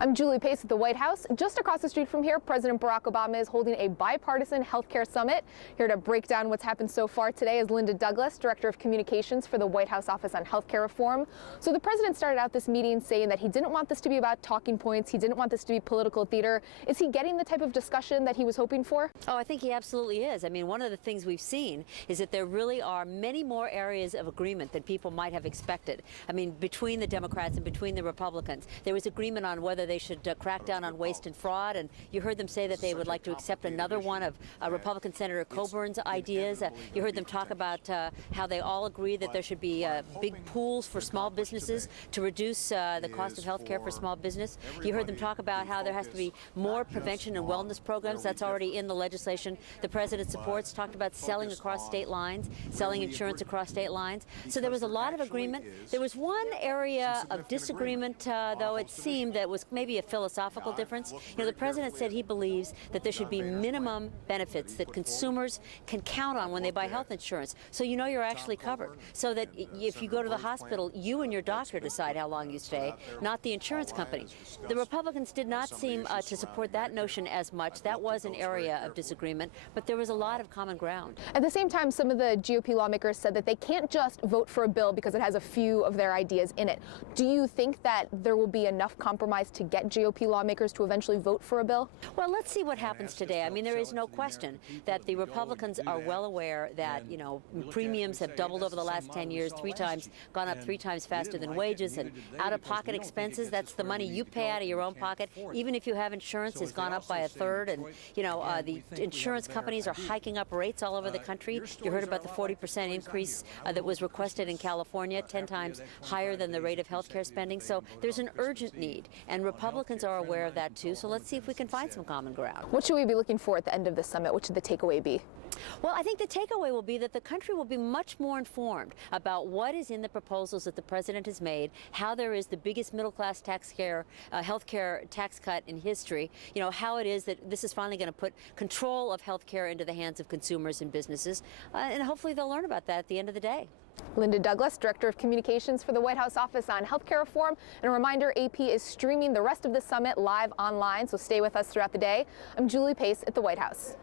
I'm Julie Pace at the White House. Just across the street from here, President Barack Obama is holding a bipartisan healthcare summit. Here to break down what's happened so far today is Linda Douglas, Director of Communications for the White House Office on Healthcare Reform. So the president started out this meeting saying that he didn't want this to be about talking points. He didn't want this to be political theater. Is he getting the type of discussion that he was hoping for? Oh, I think he absolutely is. I mean, one of the things we've seen is that there really are many more areas of agreement than people might have expected. I mean, between the Democrats and between the Republicans, there was agreement on whether they should crack down on waste and fraud, and you heard them say that they would like to accept another one of Republican Senator Coburn's ideas. You heard them talk about how they all agree that there should be big pools for small businesses to reduce the cost of health care for small business. You heard them talk about how there has to be more prevention and wellness programs. That's already in the legislation the president supports. Talked about selling across state lines, selling insurance across state lines. So there was a lot of agreement. There was one area of disagreement, though it seemed that was maybe a philosophical difference. You know, the president said he believes that there should be minimum benefits that consumers can count on when they buy health insurance, so you know you're actually covered. So that if you go to the hospital, you and your doctor decide how long you stay, not the insurance company. The Republicans did not seem to support that notion as much. That was an area of disagreement, but there was a lot of common ground. At the same time, some of the GOP lawmakers said that they can't just vote for a bill because it has a few of their ideas in it. Do you think that there will be enough compromise to get GOP lawmakers to eventually vote for a bill? Well, let's see what happens today. I mean, there is no question that the Republicans are well aware that, you know, premiums have doubled over the last 10 years, gone up three times faster than wages, and out-of-pocket expenses, that's the money you pay out of your own pocket, even if you have insurance, has gone up by a third. And, you know, the insurance companies are hiking up rates all over the country. You heard about the 40% increase that was requested in California, 10 times higher than the rate of health care spending. So there's an urgent need, and Republicans are aware of that too. So let's see if we can find some common ground. What should we be looking for at the end of the summit? What should the takeaway be? Well, I think the takeaway will be that the country will be much more informed about what is in the proposals that the president has made, how there is the biggest middle-class health care tax cut in history, you know, how it is that this is finally going to put control of health care into the hands of consumers and businesses, and hopefully they'll learn about that at the end of the day. Linda Douglas, Director of Communications for the White House Office on Healthcare Reform. And a reminder, AP is streaming the rest of the summit live online, so stay with us throughout the day. I'm Julie Pace at the White House.